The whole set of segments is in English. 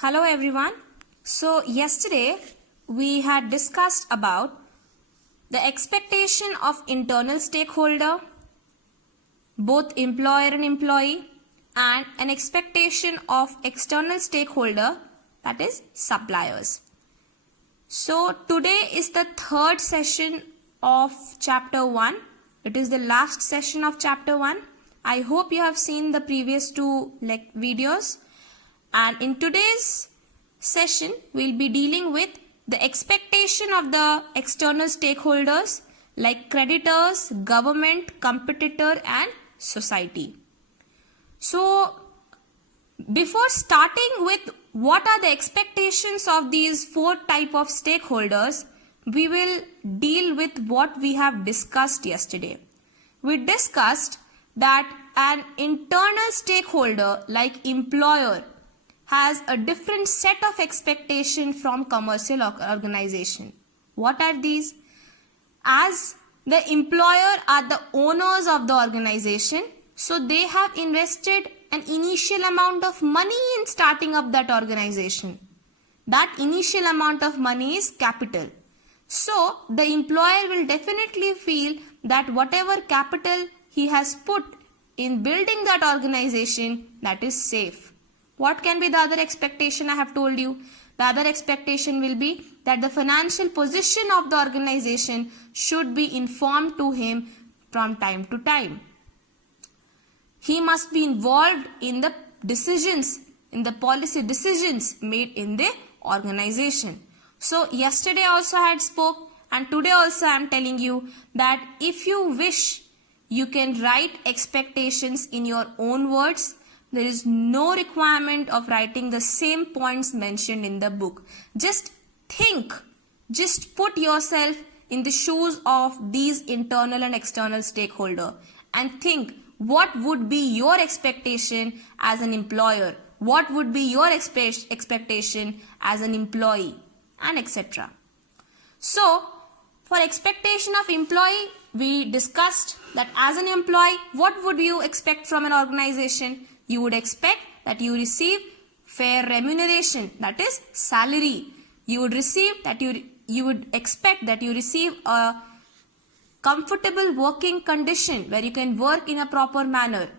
Hello everyone. So yesterday we had discussed about the expectation of internal stakeholder, both employer and employee, and an expectation of external stakeholder, that is suppliers. So today is the third session of chapter 1. It is the last session of chapter 1. I hope you have seen the previous two videos. And in today's session, we'll be dealing with the expectation of the external stakeholders like creditors, government, competitor and society. So, before starting with what are the expectations of these four type of stakeholders, we will deal with what we have discussed yesterday. We discussed that an internal stakeholder like employer has a different set of expectation from commercial organization. What are these? As the employer are the owners of the organization, so they have invested an initial amount of money in starting up that organization. That initial amount of money is capital. So the employer will definitely feel that whatever capital he has put in building that organization, that is safe. What can be the other expectation I have told you? The other expectation will be that the financial position of the organization should be informed to him from time to time. He must be involved in the decisions, in the policy decisions made in the organization. So yesterday also I had spoke and today also I am telling you that if you wish, you can write expectations in your own words. There is no requirement of writing the same points mentioned in the book. Just think, just put yourself in the shoes of these internal and external stakeholder and think what would be your expectation as an employer, what would be your expectation as an employee, and etc. So, for expectation of employee, we discussed that as an employee, what would you expect from an organization? You would expect that you receive fair remuneration, that is salary. You would receive that you would expect that you receive a comfortable working condition where you can work in a proper manner.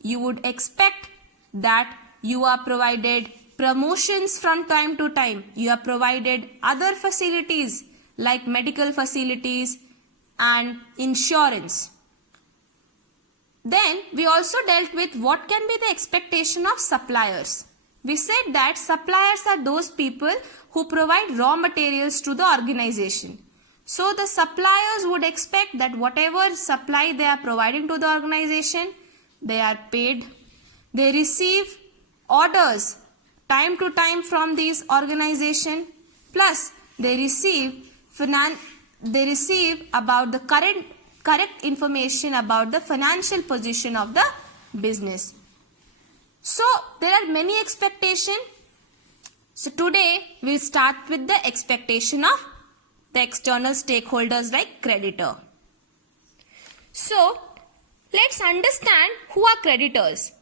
You would expect that you are provided promotions from time to time. You are provided other facilities like medical facilities and insurance. Then we also dealt with what can be the expectation of suppliers. We said that suppliers are those people who provide raw materials to the organization. So the suppliers would expect that whatever supply they are providing to the organization, they are paid. They receive orders time to time from these organization. Plus they receive about the correct information about the financial position of the business. So there are many expectations. So today we'll start with the expectation of the external stakeholders like creditor. So let's understand who are creditors.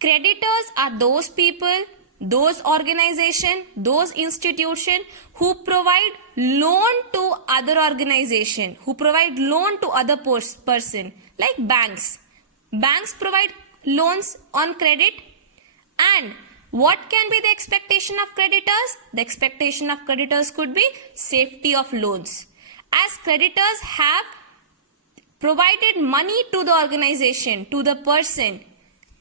Creditors are those people, those organization, those institution who provide loan to other organization, who provide loan to other person like banks. Banks provide loans on credit. And what can be the expectation of creditors? The expectation of creditors could be safety of loans. As creditors have provided money to the organization, to the person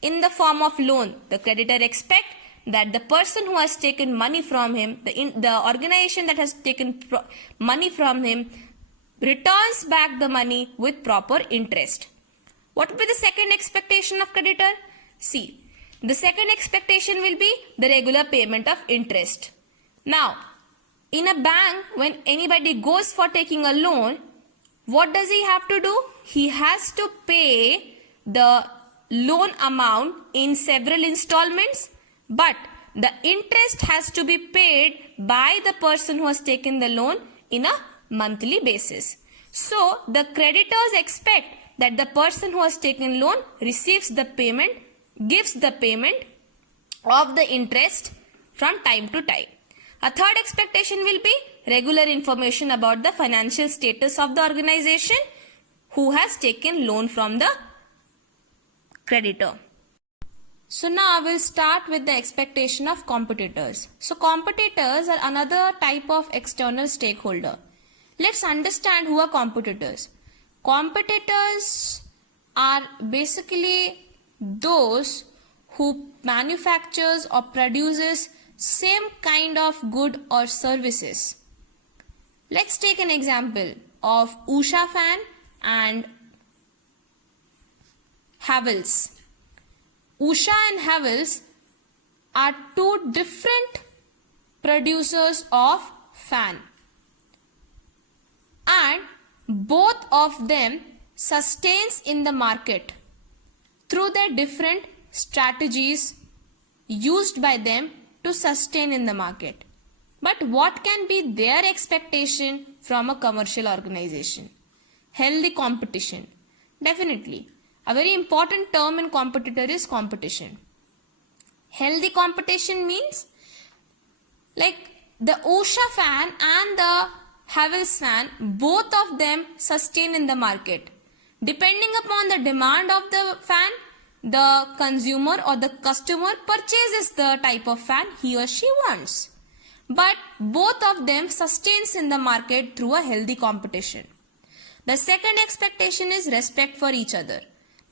in the form of loan, the creditor expects that the person who has taken money from him, the organization that has taken money from him, returns back the money with proper interest. What will be the second expectation of creditor? See, the second expectation will be the regular payment of interest. Now, in a bank, when anybody goes for taking a loan, what does he have to do? He has to pay the loan amount in several installments. But the interest has to be paid by the person who has taken the loan in a monthly basis. So, the creditors expect that the person who has taken loan receives the payment, gives the payment of the interest from time to time. A third expectation will be regular information about the financial status of the organization who has taken loan from the creditor. So now we'll start with the expectation of competitors. So competitors are another type of external stakeholder. Let's understand who are competitors. Competitors are basically those who manufactures or produces same kind of good or services. Let's take an example of Usha fan and Havells. Usha and Havells are two different producers of fan, and both of them sustains in the market through their different strategies used by them to sustain in the market. But what can be their expectation from a commercial organization? Healthy competition. Definitely. A very important term in competitor is competition. Healthy competition means like the Usha fan and the Havells fan, both of them sustain in the market. Depending upon the demand of the fan, the consumer or the customer purchases the type of fan he or she wants. But both of them sustains in the market through a healthy competition. The second expectation is respect for each other.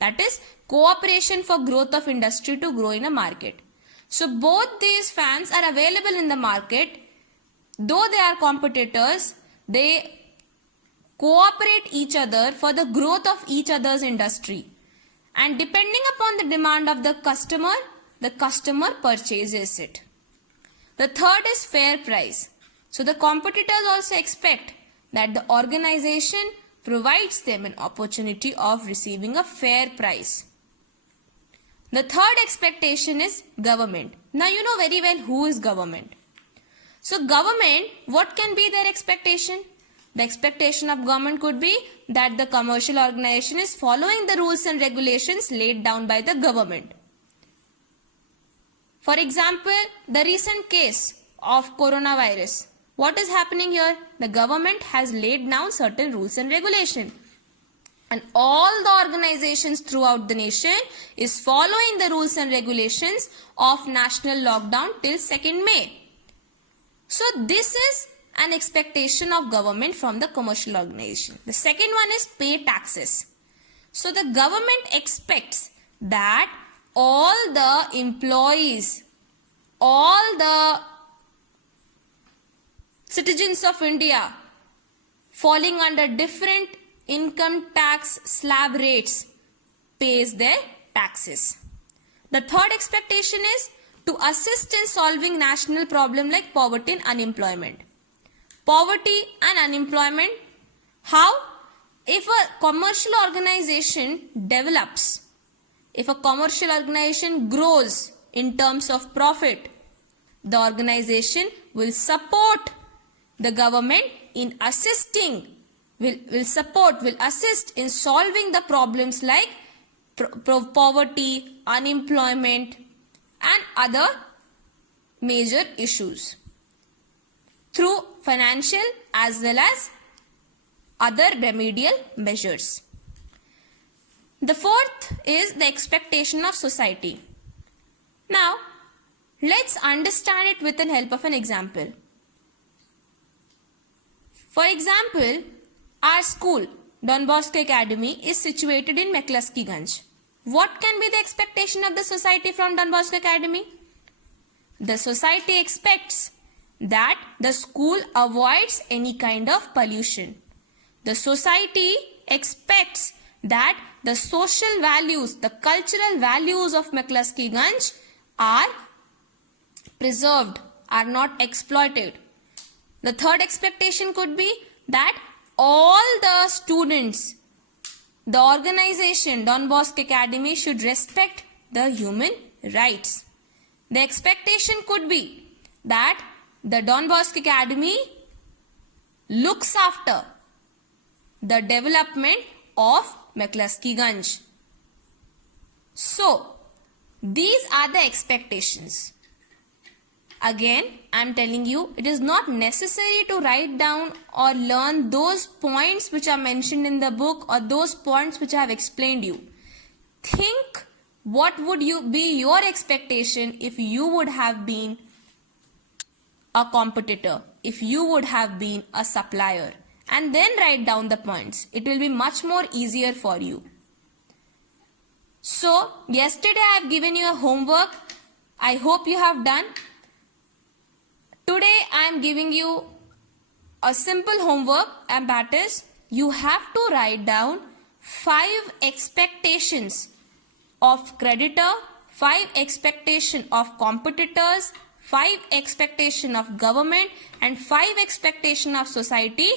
That is cooperation for growth of industry to grow in a market. So both these fans are available in the market. Though they are competitors, they cooperate each other for the growth of each other's industry. And depending upon the demand of the customer purchases it. The third is fair price. So the competitors also expect that the organization provides them an opportunity of receiving a fair price. The third expectation is government. Now you know very well who is government. So government, what can be their expectation? The expectation of government could be that the commercial organization is following the rules and regulations laid down by the government. For example, the recent case of coronavirus. What is happening here? The government has laid down certain rules and regulations. And all the organizations throughout the nation is following the rules and regulations of national lockdown till 2nd May. So this is an expectation of government from the commercial organization. The second one is pay taxes. So the government expects that all the employees, all the citizens of India falling under different income tax slab rates pays their taxes. The third expectation is to assist in solving national problem like poverty and unemployment. Poverty and unemployment, how? If a commercial organization develops, if a commercial organization grows in terms of profit, the organization will support the government in assisting, will assist in solving the problems like poverty, unemployment and other major issues through financial as well as other remedial measures. The fourth is the expectation of society. Now, let's understand it with the help of an example. For example, our school, Don Bosco Academy, is situated in McCluskey Ganj. What can be the expectation of the society from Don Bosco Academy? The society expects that the school avoids any kind of pollution. The society expects that the social values, the cultural values of McCluskey Ganj are preserved, are not exploited. The third expectation could be that all the students, the organization Don Bosco Academy should respect the human rights. The expectation could be that the Don Bosco Academy looks after the development of McCluskey Ganj. So, these are the expectations. Again, I am telling you, it is not necessary to write down or learn those points which are mentioned in the book or those points which I have explained you. Think what would be your expectation if you would have been a competitor, if you would have been a supplier, and then write down the points. It will be much more easier for you. So, yesterday I have given you a homework. I hope you have done. Today I am giving you a simple homework, and that is you have to write down 5 expectations of creditor, 5 expectations of competitors, 5 expectations of government, and 5 expectations of society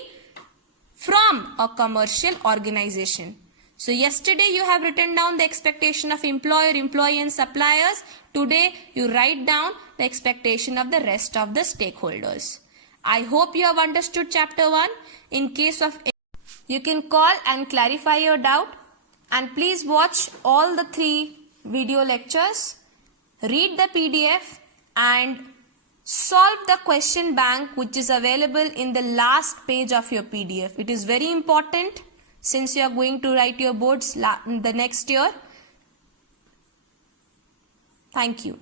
from a commercial organization. So yesterday you have written down the expectation of employer, employee and suppliers. Today you write down the expectation of the rest of the stakeholders. I hope you have understood chapter 1. In case of you can call and clarify your doubt, and please watch all the 3 video lectures, read the PDF and solve the question bank which is available in the last page of your PDF. It is very important since you are going to write your boards the next year. Thank you.